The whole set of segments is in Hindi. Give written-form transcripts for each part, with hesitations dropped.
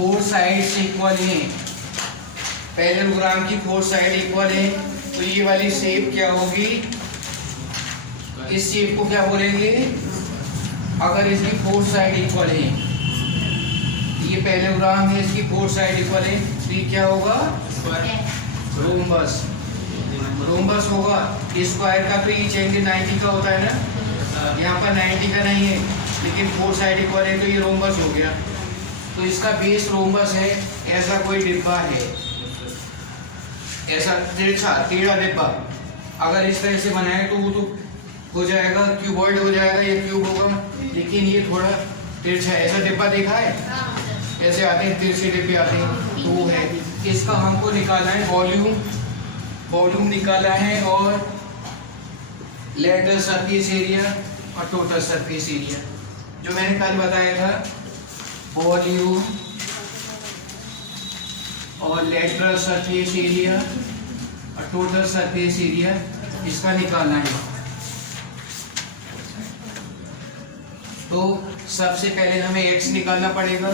फोर साइड्स इक्वल हैं, पैरेललोग्राम की फोर साइड इक्वल है, तो ये वाली शेप क्या होगी, इस शेप को क्या बोलेंगे, अगर इसकी फोर साइड इक्वल है, ये पैरेललोग्राम है, इसकी फोर साइड इक्वल है, तो ये क्या होगा, रोम्बस। रोम्बस होगा। स्क्वायर का तो ईच एंगल 90 का होता है ना, यहाँ पर 90 का नहीं है, लेकिन फोर साइड इक्वल है तो ये रोम्बस हो गया। तो इसका बेस रोम्बस है। ऐसा कोई डिब्बा है, ऐसा तिरछा टेढ़ा डिब्बा, अगर इस तरह से बनाए तो वो तो हो जाएगा, क्यूबॉइड हो जाएगा, ये क्यूब होगा, लेकिन ये थोड़ा तिरछा। ऐसा डिब्बा देखा है, ऐसे आते हैं तिरछे डिब्बे आते हैं, तो वो है। इसका हमको निकालना है वॉल्यूम, वॉल्यूम निकाला है, और लेटरल सरफेस एरिया और टोटल सरफेस एरिया, जो मैंने कल बताया था, वॉल्यूम और लेटरल सरफेस एरिया और टोटल सरफेस एरिया, इसका निकालना है। तो सबसे पहले हमें x निकालना पड़ेगा।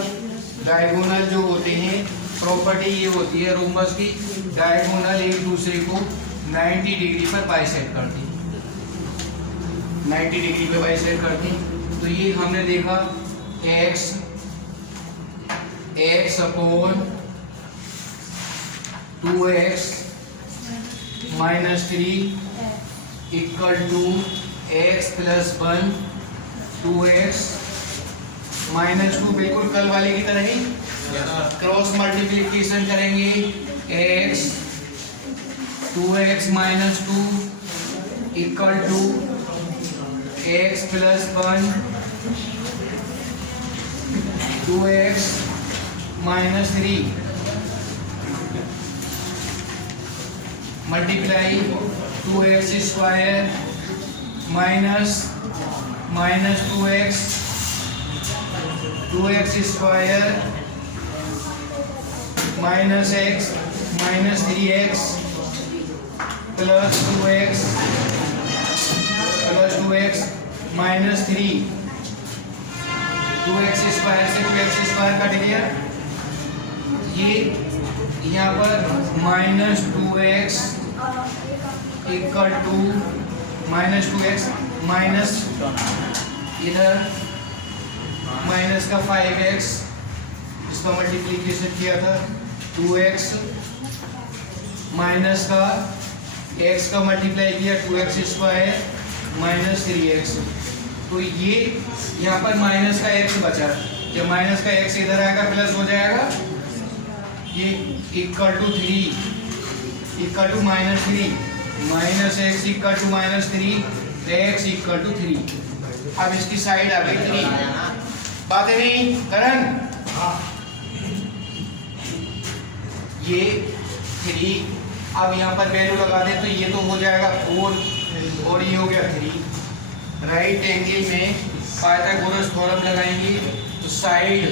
डायगोनल जो होते हैं, प्रॉपर्टी ये होती है रोम्बस की, डायगोनल एक दूसरे को 90 डिग्री पर बाइसेक्ट करती, 90 डिग्री पे बाइसेक्ट करती। तो ये हमने देखा x upon 2x minus 3 equal to x plus 1 2x minus 2, बिल्कुल कल वाले की तरह ही क्रॉस मल्टीप्लिकेशन करेंगे। x 2x minus 2 equal to x plus 1 2x minus 3 multiply 2x square minus 2x square minus x minus 3x plus 2x minus 3, 2x square से 2x स्क्वायर कट गया, ये यहाँ पर minus 2x equal to minus 2x minus इधर माइनस का 5x, इसका मल्टीप्लिकेशन किया था 2x माइनस का x का मल्टीप्लाई किया 2x स्क्वायर माइनस 3x। तो ये यहाँ पर माइनस का x बचा, जब माइनस का x इधर आएगा प्लस हो जाएगा, ये equal to 3 equal to minus 3 minus x equal to minus 3 x equal to 3। अब इसकी साइड आ गई 3, बातें नहीं करण, ये 3। अब यहाँ पर वैल्यू लगा दें तो ये तो हो जाएगा 4 और ये हो गया 3। राइट एंगल में पाइथागोरस थ्योरम लगाएंगे, तो side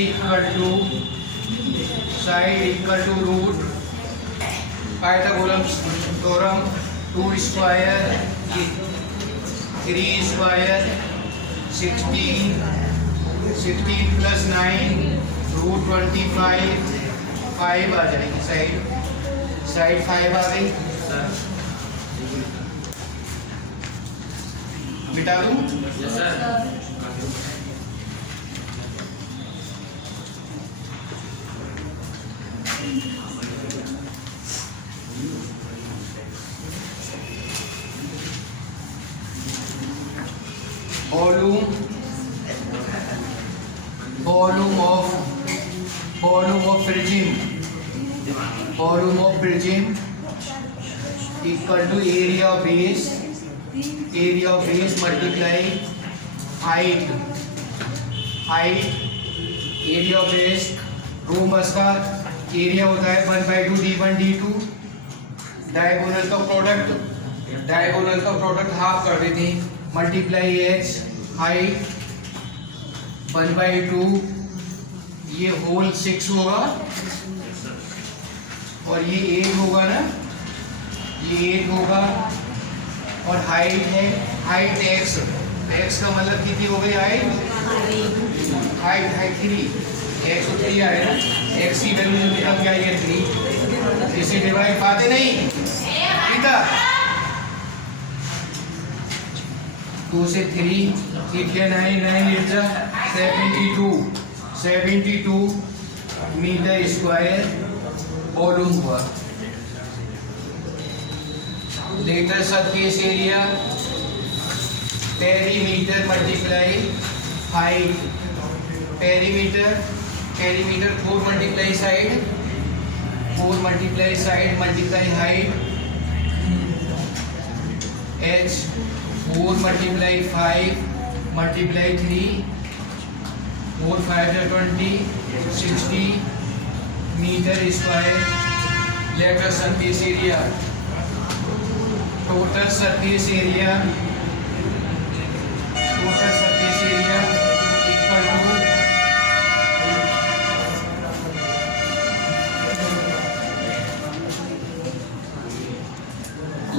equal to root Pythagoras theorem 2 square 3 square 16 plus 9 root 25 5 आ जाएगी, साइड 5 आ गई, मिटा दूं? Volume of prism equal to area of base multiply height area of base। Rhombus का एरिया होता है 1/2 d1 d2, डायगोनल का प्रोडक्ट हाफ कर देते हैं, मल्टीप्लाई h हाइट 1/2, ये होल 6 होगा और ये 8 होगा ना, ये 8 होगा, और हाइट है, हाइट x का मतलब कितनी हो गई हाइट 3, एक्स 3 आए ना, एक्स की वैल्यू जो निकल के आई है 3, इसे डिवाइड पाते नहीं ठीक है। 2 से 3 9 9 8 72 मीटर स्क्वायर वॉल्यूम हुआ। Lateral surface area perimeter multiply height, perimeter 4 multiply side, 4 multiply side multiply height, h 4 multiply 5 multiply 3, 4 5 20 60 metre square. Lateral surface area, total surface area equal to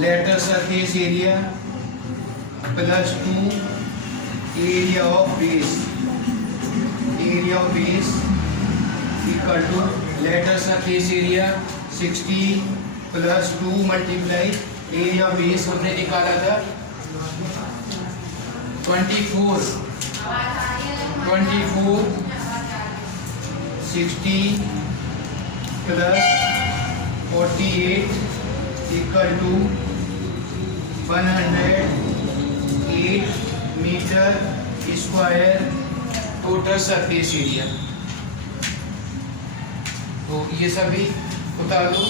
lateral surface area plus 2 area of base equal to lateral surface area 60 plus 2 multiply area of base हमने निकाला था 24 60 plus 48 equal to 108 metre square total surface area. तो ये सभी उतार लो,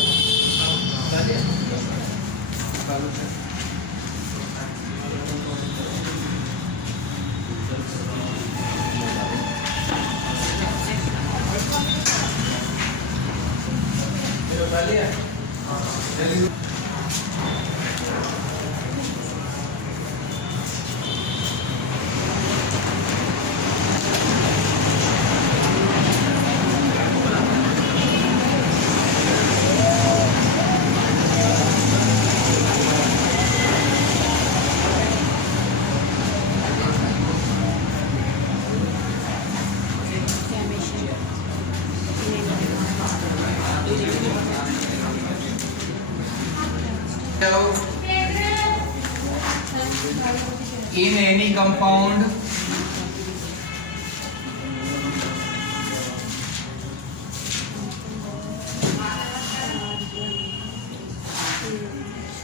in any compound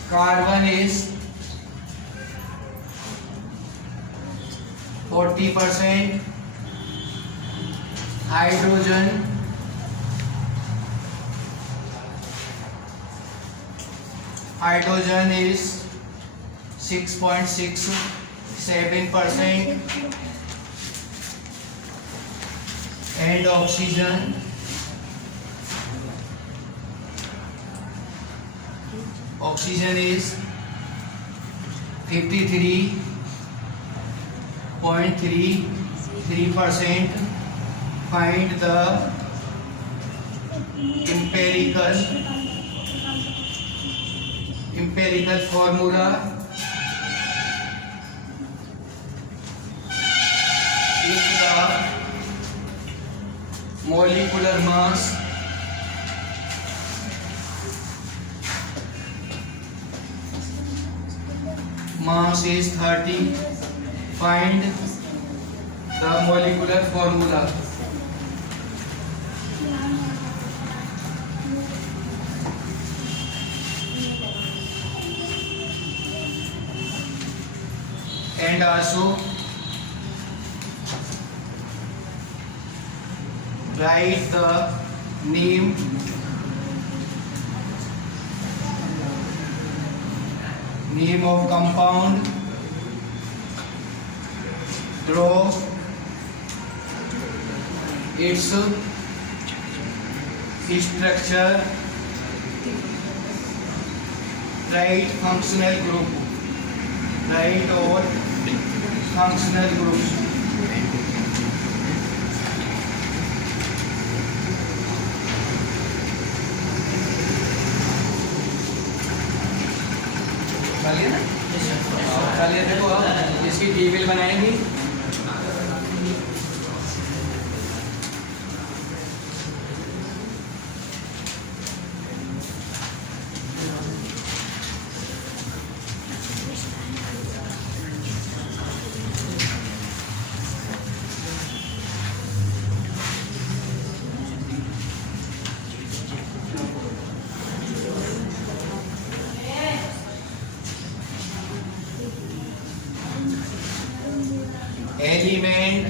carbon is 40%, hydrogen is 6.67% and oxygen is 53.33%. Find the empirical formula if the molecular mass is 30, find the molecular formula. And also write the name of compound, draw its structure, write functional group, write all functional groups. चलिए देखो अब इसकी टेबल बनाएंगे। Element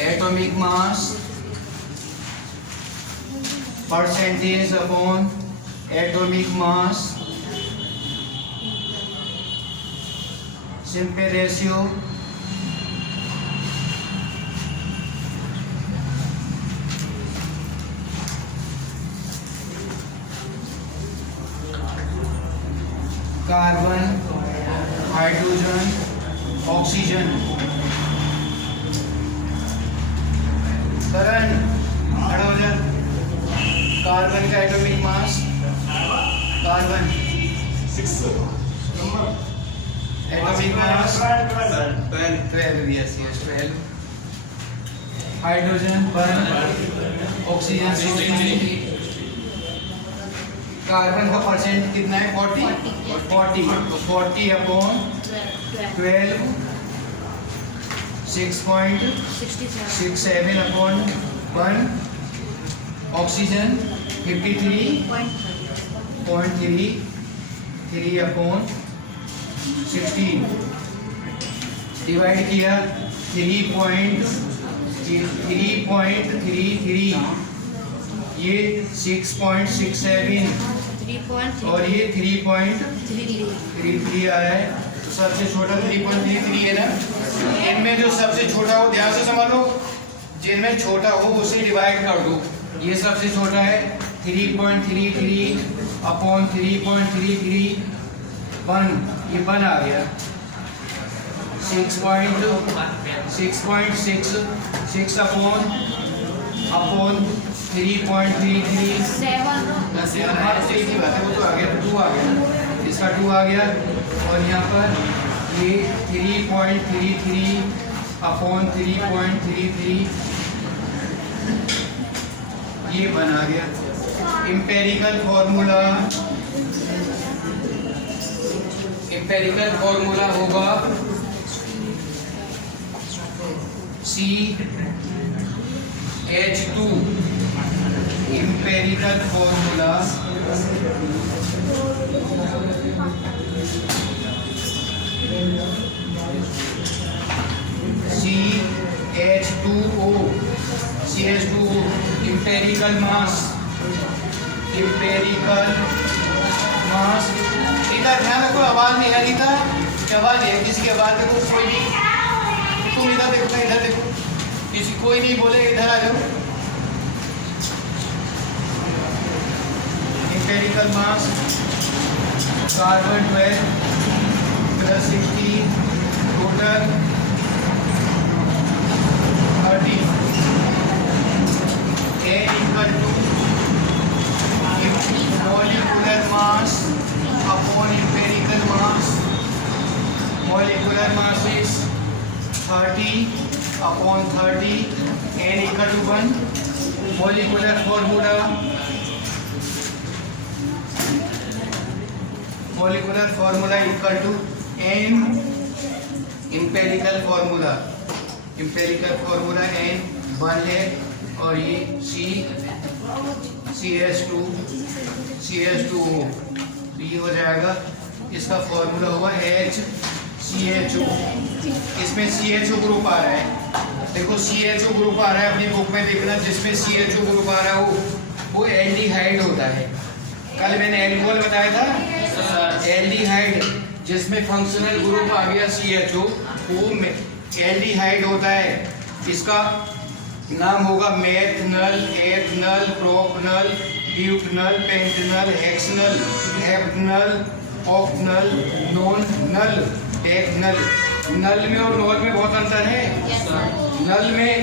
atomic mass percentage upon atomic mass simple ratio carbon hydrogen oxygen Karan खड़ा हो जा। कार्बन का atomic mass carbon 6 atomic mass 12 yes 12 hydrogen 1 oxygen 16 carbon का परसेंट कितना है 40 upon 12 6.67 upon 1 oxygen 53.33 upon 16 divide किया 3.33 ये 6.67 और ये 3.33 आ रहा है। तो सबसे छोटा 3.33 है ना। इनमें जो सबसे छोटा हो ध्यान से समझ लो, जिनमें छोटा हो उसे डिवाइड कर दो। ये सबसे छोटा है 3.33 अपॉन 3.33 1 ये 1 आ गया 6.6 अपॉन 3.33 7 की बात है वो तो आ गया 2 आ गया इसका 2 आ गया और यहाँ पर ये 3.33 अपॉन 3.33 ये बना गया। एम्पिरिकल फॉर्मूला होगा CH2 empirical formula CH2O empirical मास इधर ध्यान रखो आवाज नहीं आ रही था आवाज है किसी की आवाज देखो कोई नहीं तुम इधर देखो किसी कोई नहीं बोले इधर आ जाओ। Empirical mass carbon 12 plus 16 total 30 A equal to molecular mass upon empirical mass. Molecular mass is 30 upon 30 N equal to 1. Molecular formula equal to N empirical formula N 1 है और ये CH2O ये हो जाएगा। इसका फॉर्मूला होगा HCHO। इसमें CHO ग्रुप आ रहा है देखो CHO ग्रुप आ रहा है अपनी बुक में देखना जिसमें CHO ग्रुप आ रहा है वो एल्डिहाइड होता है। कल मैंने एल्कोहल बताया था एल्डिहाइड जिसमें फंक्शनल ग्रुप आ गया CHO वो एल्डिहाइड होता है। इसका नाम होगा मेथनल एथनल प्रोपनल ब्यूटनल पेंटनल हेक्सनल हेप्टनल ऑक्टनल नॉन-नल डेकनल। नल में और नॉल में बहुत अंतर है। नल में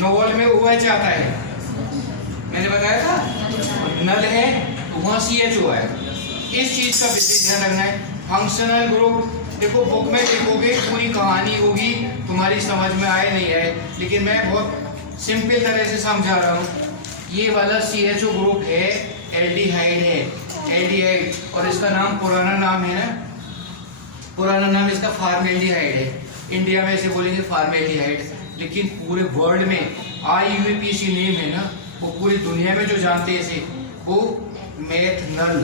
नॉल में OH आता है मैंने बताया था नल है तो वहाँ CHO है। इस चीज का विशेष ध्यान रखना है। फंक्शनल ग्रुप देखो बुक में लिखोगे पूरी कहानी होगी तुम्हारी समझ में आए नहीं आए लेकिन मैं बहुत सिंपल तरह से समझा रहा हूँ। ये वाला CHO ग्रुप है एल्डिहाइड है एल्डिहाइड और इसका नाम पुराना नाम है ना पुराना नाम इसका फॉर्मेल्डिहाइड है। इंडिया में इसे बोलेंगे फॉर्मेल्डिहाइड लेकिन पूरे वर्ल्ड में IUPAC नेम है ना वो पूरी दुनिया में जो जानते हैं इसे वो मेथनल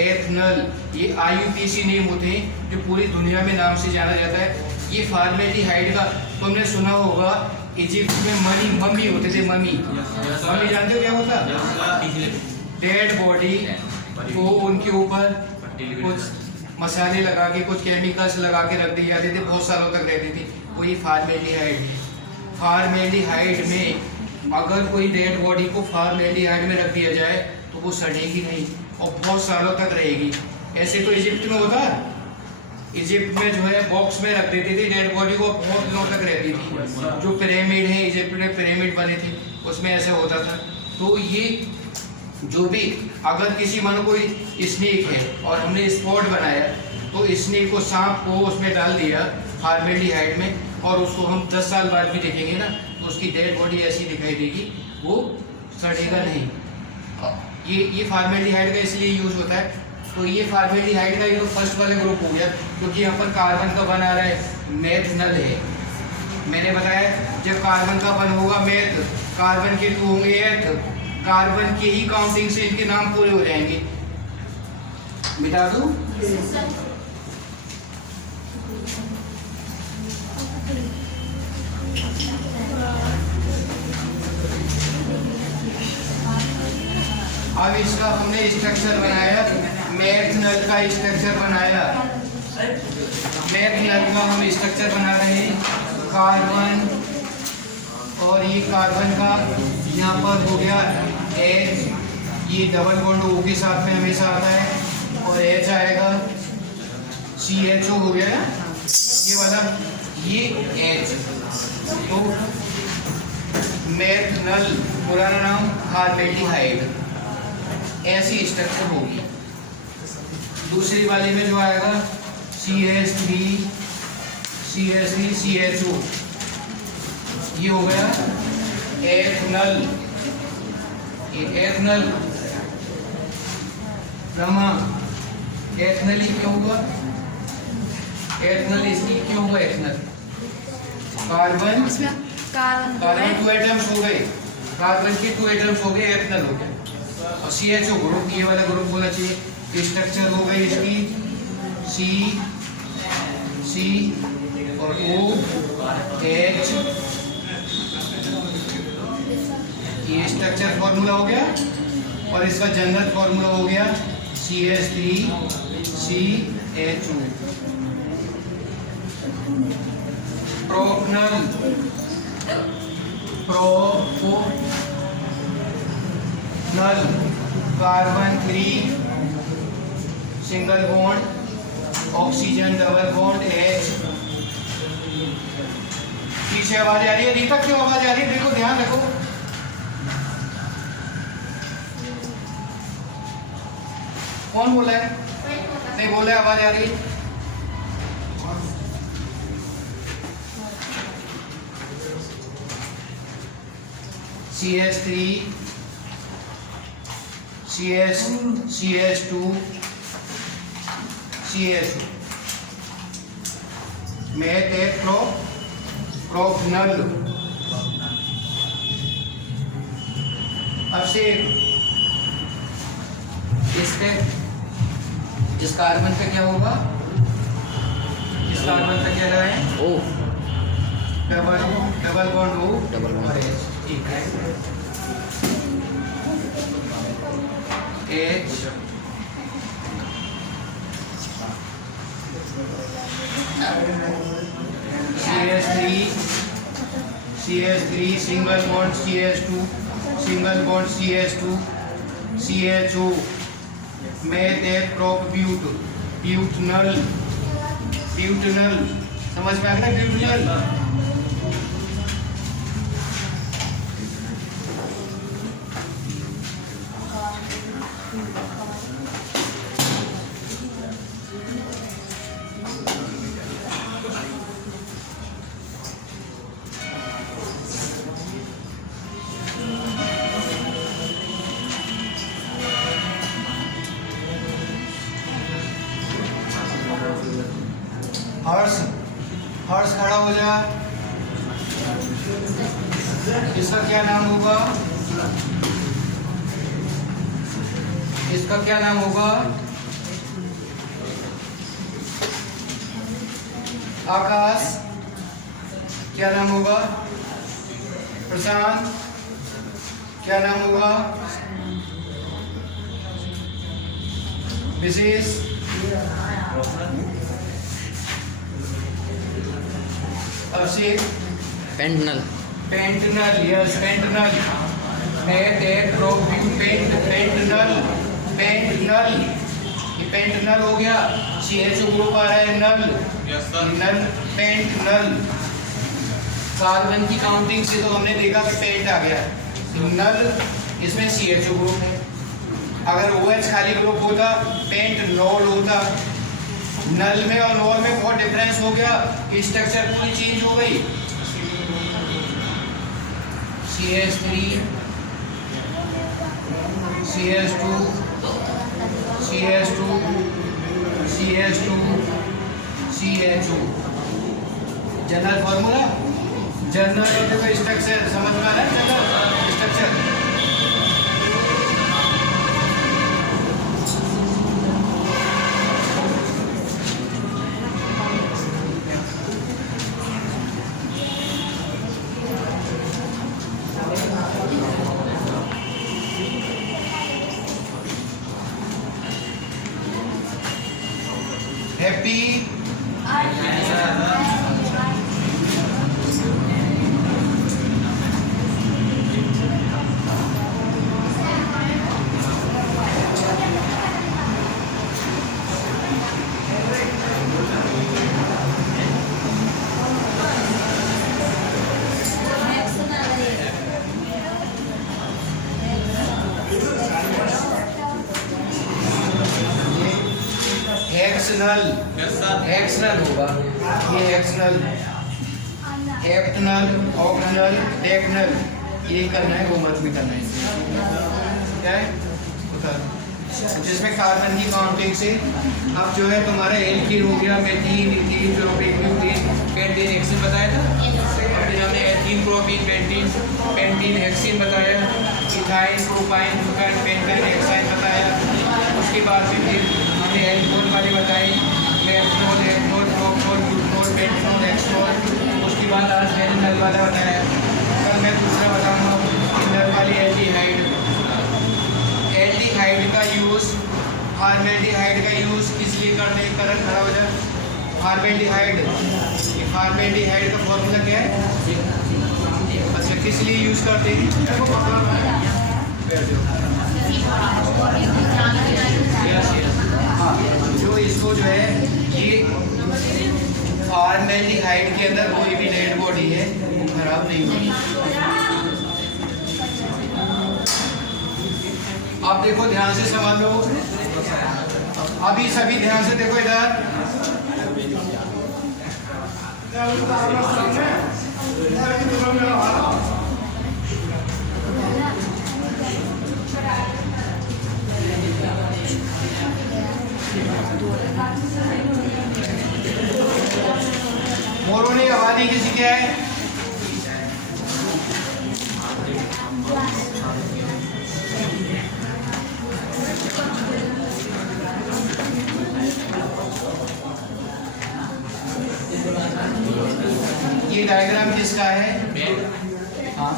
एथनल, ये IUPAC नेम होते हैं जो पूरी दुनिया में नाम से जाना जाता है। ये फॉर्मेल्डिहाइड का तुमने सुना होगा, इजिप्ट में मम्मी होते थे। मम्मी जानते हो क्या होता? डेड बॉडी को उनके ऊपर कुछ मसाले लगा के, कुछ केमिकल्स लगा के रख दिए जाते थे, बहुत सालों तक रहती थी। वो ये फॉर्मेल्डिहाइड में अगर कोई डेड बॉडी को फॉर्मेल्डिहाइड में रख दिया जाए तो वो सड़ेगी नहीं और बहुत सालों तक रहेगी। ऐसे तो इजिप्ट में होता, इजिप्ट में जो है बॉक्स में रख देते थे डेड बॉडी को, बहुत दिनों तक रहती थी। जो पिरामिड है, इजिप्ट में पिरामिड बने थे, उसमें ऐसा होता था। तो ये जो भी अगर किसी मन कोई स्नेक है और हमने स्पॉट बनाया तो स्नेक को, सांप को उसमें डाल दिया फॉर्मेल्डिहाइड में, और उसको हम 10 साल बाद भी देखेंगे ना तो उसकी डेड बॉडी ऐसी दिखाई देगी, वो सड़ेगा नहीं। ये फॉर्मेल्डिहाइड का इसलिए यूज होता है। तो ये फॉर्मेल्डिहाइड का ये तो फर्स्ट वाला ग्रुप हो गया, क्योंकि यहाँ पर कार्बन का बन आ रहा है, मेथनल है। मैंने बताया जब कार्बन का बन होगा मेथ, कार्बन के 2 होंगे एथ, कार्बन के ही काउंटिंग से इनके नाम पूरे हो जाएंगे। मिटा दूं? अब इसका हमने स्ट्रक्चर बनाया, मेथनल का स्ट्रक्चर बनाया। मेथनल का हम स्ट्रक्चर बना रहे हैं, कार्बन, और ये कार्बन का यहाँ पर हो गया H, ये डबल बॉन्ड O के साथ में हमेशा आता है, और H आएगा, CHO हो गया ना ये वाला, ये H। तो मेथनल पुराना नाम फॉर्मेल्डिहाइड, ऐसी स्ट्रक्चर होगी। दूसरी वाले में जो आएगा CH3 CHO, ये हो गया एथनल, ये एथनल रमा, एथनल ही क्यों हुआ? एथनल इसलिए क्यों हुआ एथनल? कार्बन 2 एटम्स हो गए, कार्बन के 2 एटम्स हो गए, एथनल हो गया। और CHO ग्रुप, ये वाला ग्रुप होना चाहिए। स्ट्रक्चर हो गई इसकी C और OH, ये स्ट्रक्चर फॉर्मूला हो गया, और इसका जनरल फॉर्मूला हो गया CH3CHO। प्रोपनल, नल, carbon 3 single bond, oxygen double bond H। पीछे आवाज आ रही है, दीपक क्यों आवाज आ रही है? देखो, ध्यान रखो। कौन बोला है? नहीं बोला है, आवाज आ रही है। CH3 CH2 CHO, मेथ है प्रोपनल। अब से इसके इस कार्बन का क्या होगा? इस कार्बन का क्या है? O, double bond O, double bond H, ठीक है। H CH3 single bond CH2 single bond CH2 CHO, meth है ब्यूटनल। समझ में आ गया ब्यूटनल? हर्ष खड़ा हो जा। इसका क्या नाम होगा? इसका क्या नाम होगा? आकाश, क्या नाम होगा? प्रशांत, क्या नाम होगा? विशेष, अभिषेक, पेंटनल, पेंटनल, यस पेंटनल, पेंटनल, पेंटनल, ये पेंटनल हो गया। CHO ग्रुप आ रहा है नल, नल, पेंटनल। कार्बन की काउंटिंग से तो हमने देखा कि पेंट आ गया, नल इसमें CHO ग्रुप है। अगर OH खाली ग्रुप होता पेंटनॉल होता। नल में और नॉल में बहुत डिफरेंस हो गया कि स्ट्रक्चर पूरी चेंज हो गई। CH3, CH2, CH2, CH2, CHO। General formula, general structure समझ में आ रहा है? जनरल स्ट्रक्चर हैप्पी, हेक्सनल, हेक्सनल होगा ये, हेक्सनल, हेप्टनल, ऑक्टनल, डेकनल, ये करना है, वो मत भी करना है। क्या है? जिसमें कार्बन की काउंटिंग से अब जो है तुम्हारा एल्कीन हो गया, methene, ethene, propane, butane, pentane, hexane बताया था। फिर हमने ethene, propene, pentene, pentene, hexane बताया। Ethyne, propyne, butyne, pentyne, hexyne बताया। उसके बाद फिर हमने एल्कोहल वाले बताए, methanol, ethanol, propanol, butanol, pentanol, hexanol. उसके बाद आज मैंने नल वाला बताया। कल मैं दूसरा बताऊंगा नल वाली एल्डिहाइड। एल्डिहाइड का यूज़, फॉर्मेल्डिहाइड का यूज़ किस लिए करते हैं? करंट खड़ा हो जाए। फॉर्मेल्डिहाइड, ये फॉर्मेल्डिहाइड का फॉर्मूला क्या है? अच्छा, किस लिए यूज़ करते हैं? हाँ, जो इसको जो है ये फॉर्मेल्डिहाइड के अंदर कोई भी डेड बॉडी है वो खराब नहीं होगी। आप देखो, ध्यान से समझ लो। अभी सभी ध्यान से देखो इधर। मोरों ने आबादी किसी क्या है? ये डायग्राम किसका है? हाँ,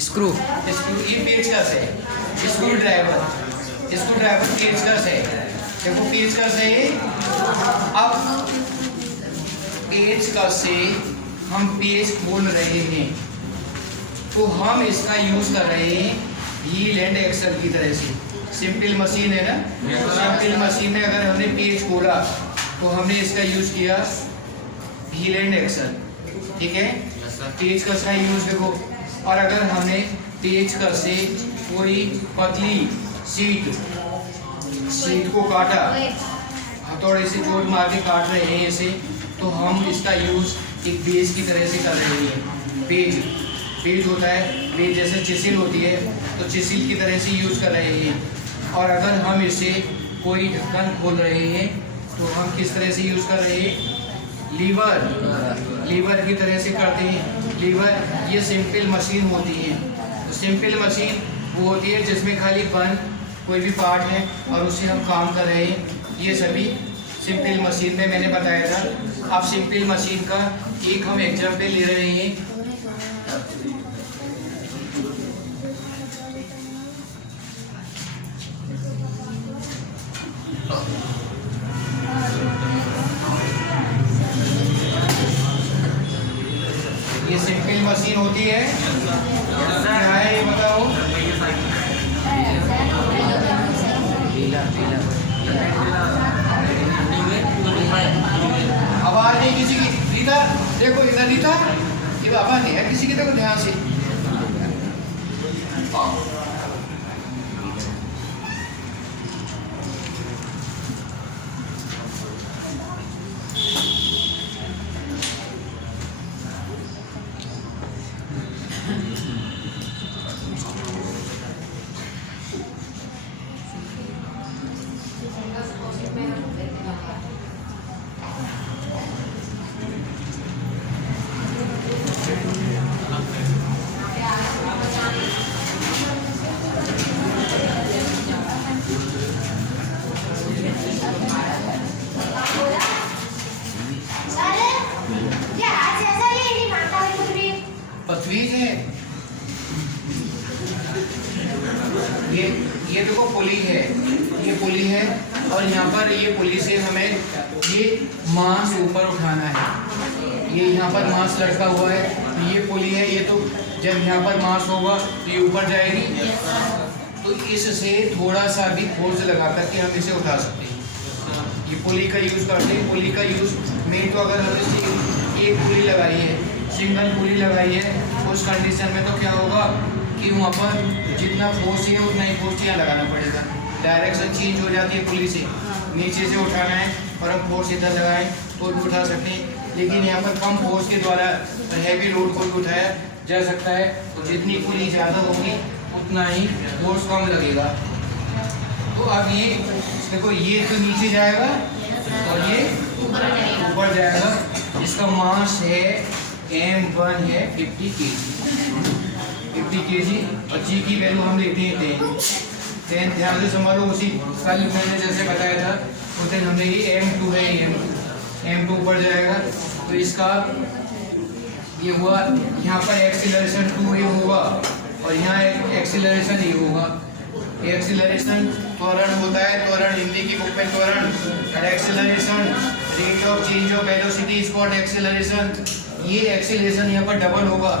स्क्रू, ये पेचकस है, स्क्रू ड्राइवर, स्क्रू ड्राइवर पेचकस है। देखो पेचकस है। अब पेचकस से हम पेच खोल रहे हैं तो हम इसका यूज कर रहे हैं व्हील एंड एक्सल की तरह से। सिंपल मशीन है ना, सिंपल मशीन में अगर हमने पेच खोला तो हमने इसका यूज किया व्हील एंड एक्सल, ठीक है। पेचकस का यूज देखो। और अगर हमने पेचकस से कोई पतली शीट को काटा, हथौड़े से चोट मार के काट रहे हैं इसे, तो हम इसका यूज एक बेज की तरह से कर रहे हैं। बेज होता है, बेज जैसे चिसिल होती है तो चिसिल की तरह से यूज कर रहे हैं। और अगर हम इसे कोई ढक्कन खोल रहे हैं तो हम किस तरह से यूज कर रहे हैं? लीवर की तरह से करते हैं। लीवर ये सिंपल मशीन होती है। सिंपल मशीन वो होती है जिसमें खाली कोई भी पार्ट है और उससे हम काम कर रहे हैं। ये सभी सिंपल मशीन में मैंने बताया था अब सिंपल मशीन का एक हम एग्जाम्पल ले रहे हैं। ये सिंपल मशीन होती है, क्या है ये बताओ? आवाज नहीं किसी की। रीता देखो इधर, रीता इधर आवाज नहीं है किसी की, देखो ध्यान से। पथवीज है ये देखो पुली है, ये पुली है और यहाँ पर ये पुली से हमें ये मांस ऊपर उठाना है। ये यहाँ पर मांस लटका हुआ है, ये पुली है। ये तो जब यहाँ पर मांस होगा तो ये ऊपर जाएगी, तो इससे थोड़ा सा भी फोर्स लगा करके हम इसे उठा सकते हैं। ये पुली का यूज़ करते हैं। पुली का यूज़ नहीं तो अगर हम इसे एक पुली लगाई है, सिंगल पुली लगाई है, उस कंडीशन में तो क्या होगा कि वहाँ पर जितना फोर्स है उतना ही फोर्स यहाँ लगाना पड़ेगा। डायरेक्शन चेंज हो जाती है पुली से, नीचे से उठाना है और हम फोर्स इधर लगाएं तो भी उठा सकते हैं। लेकिन यहाँ पर कम फोर्स के द्वारा हैवी लोड को भी उठाया जा सकता है, तो जितनी पुली ज़्यादा होगी उतना ही फोर्स कम लगेगा। तो अब ये देखो, ये तो नीचे जाएगा और ये ऊपर जाएगा। इसका मास है M1 है 50 kg और G की वैल्यू हम लेते हैं 10। ध्यान से संभालो, उसी कल मैंने जैसे बताया था उस दिन हमने ये M2 है, M2 ऊपर जाएगा। तो इसका ये हुआ, यहाँ पर एक्सीलरेशन 2a होगा और यहाँ एक्सीलरेशन a होगा। एक्सीलरेशन त्वरण होता है, त्वरण हिंदी की बुक में त्वरण, acceleration rate of change of velocity is called acceleration. ये एक्सीलरेशन यहाँ पर डबल होगा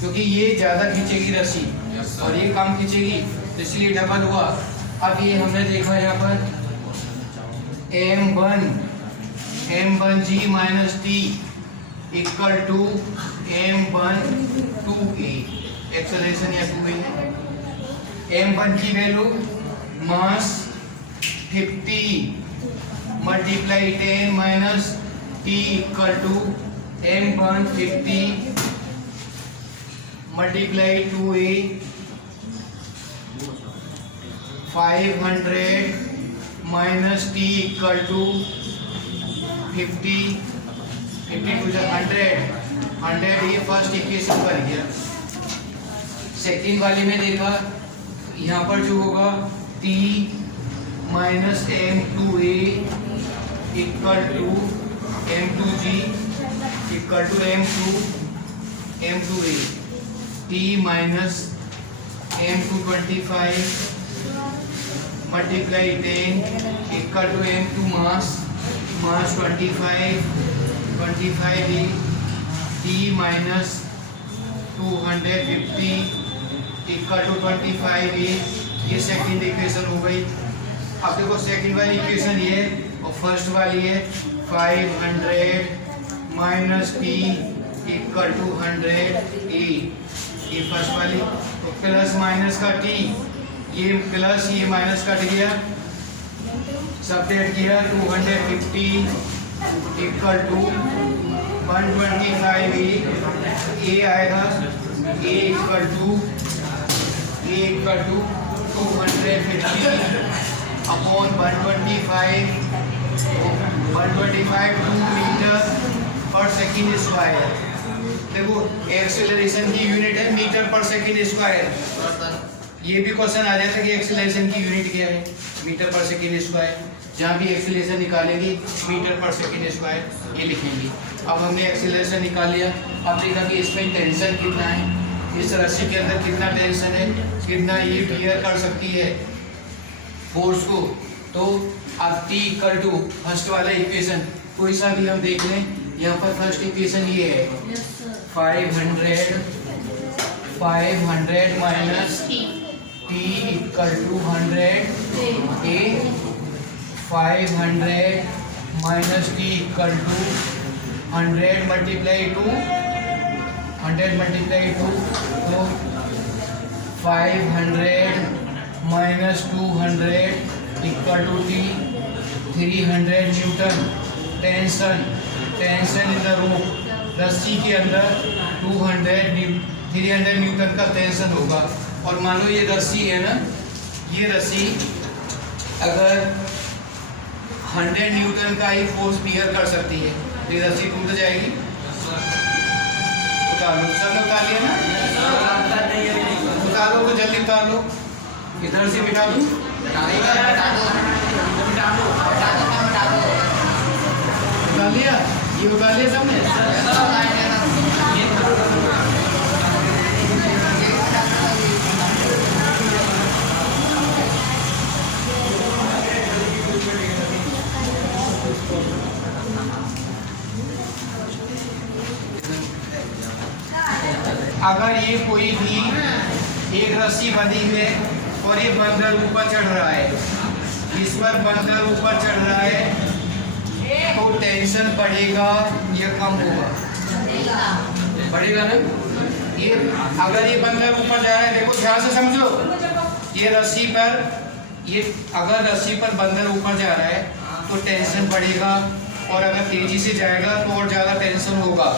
क्योंकि ये ज़्यादा खींचेगी रस्सी और ये कम खींचेगी, इसलिए डबल हुआ। अब ये हमने देखा यहाँ पर M1G minus T equal to M1 2a, acceleration या 2a है। M1 की value mass 50 multiply 10 minus T equal to M1 50 multiply 2a 500 minus T equal to 50 two 100 ये फर्स्ट इक्वेशन बन गया। सेकेंड वाले में देखा, यहाँ पर जो होगा T minus M2a equal to M2G equal to M2a, T minus M225 multiply 10 equal to M2 mass 25 है, T माइनस 250 इक्वल टू 25 है। ये सेकंड इक्वेशन हो गई। अब देखो सेकंड वाली इक्वेशन ये और फर्स्ट वाली है 500 माइनस T इक्वल टू 100 ये फर्स्ट वाली। तो प्लस माइनस का T, ये प्लस ये माइनस कट गया, सब्ट्रैक्ट किया 250 इक्वल टू 125 ए आएगा, ए इक्वल टू 250 अपॉन 125 2 मीटर पर सेकेंड स्क्वायर। देखो एक्सेलरेशन की यूनिट है मीटर पर सेकेंड स्क्वायर, ये भी क्वेश्चन आ जाता है कि एक्सीलरेशन की यूनिट क्या है, मीटर पर सेकेंड स्क्वायर। जहाँ भी एक्सीलरेशन निकालेंगे मीटर पर सेकेंड स्क्वायर ये लिखेंगे। अब हमने एक्सीलरेशन निकाल लिया। अब देखा कि इसमें टेंशन कितना है, इस रस्सी के अंदर कितना टेंशन है, कितना ये बियर कर सकती है फोर्स को। तो अब T इक्वल टू फर्स्ट वाला इक्वेशन कोई सा भी हम देख लें। यहाँ पर फर्स्ट इक्वेशन ये है 500 minus T equal to 100 A 500 minus T equal to 100 multiply two तो 500 minus 200 equal to T 300 newton tension in the रूप। रस्सी के अंदर 300 न्यूटन का टेंशन होगा। और मानो ये रस्सी है ना, ये रस्सी अगर 100 न्यूटन का ही फोर्स बियर कर सकती है तो ये रस्सी टूट जाएगी। उतार लो, सबने उतार लिया ना? उतार लो तो जल्दी उतार लो, इधर से बिठा दो। उतार लिया, ये उतार लिया सबने। अगर ये कोई भी एक रस्सी बंधी है और ये बंदर ऊपर चढ़ रहा है, इस पर बंदर ऊपर चढ़ रहा है, तो टेंशन बढ़ेगा या कम होगा? बढ़ेगा ना। ये अगर ये बंदर ऊपर जा रहा है, देखो ध्यान से समझो, ये रस्सी पर अगर रस्सी पर बंदर ऊपर जा रहा है तो टेंशन बढ़ेगा, और अगर तेजी से जाएगा तो और ज़्यादा टेंशन होगा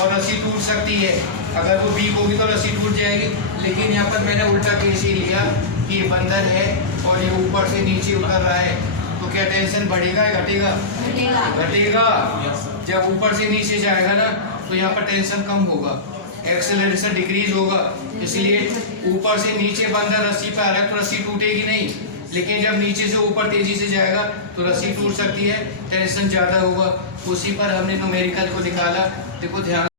और रस्सी टूट सकती है। अगर वो वीक होगी तो रस्सी टूट जाएगी। लेकिन यहाँ पर मैंने उल्टा केस ही लिया कि ये बंदर है और ये ऊपर से नीचे उतर रहा है, तो क्या टेंशन बढ़ेगा या घटेगा? घटेगा। जब ऊपर से नीचे जाएगा ना तो यहाँ पर टेंशन कम होगा, एक्सेलरेशन डिक्रीज होगा। इसलिए ऊपर से नीचे बंदर रस्सी पर आ रहा है तो रस्सी टूटेगी नहीं, लेकिन जब नीचे से ऊपर तेजी से जाएगा तो रस्सी टूट सकती है, टेंशन ज़्यादा होगा। उसी पर हमने न्यूमेरिकल को निकाला। देखो ध्यान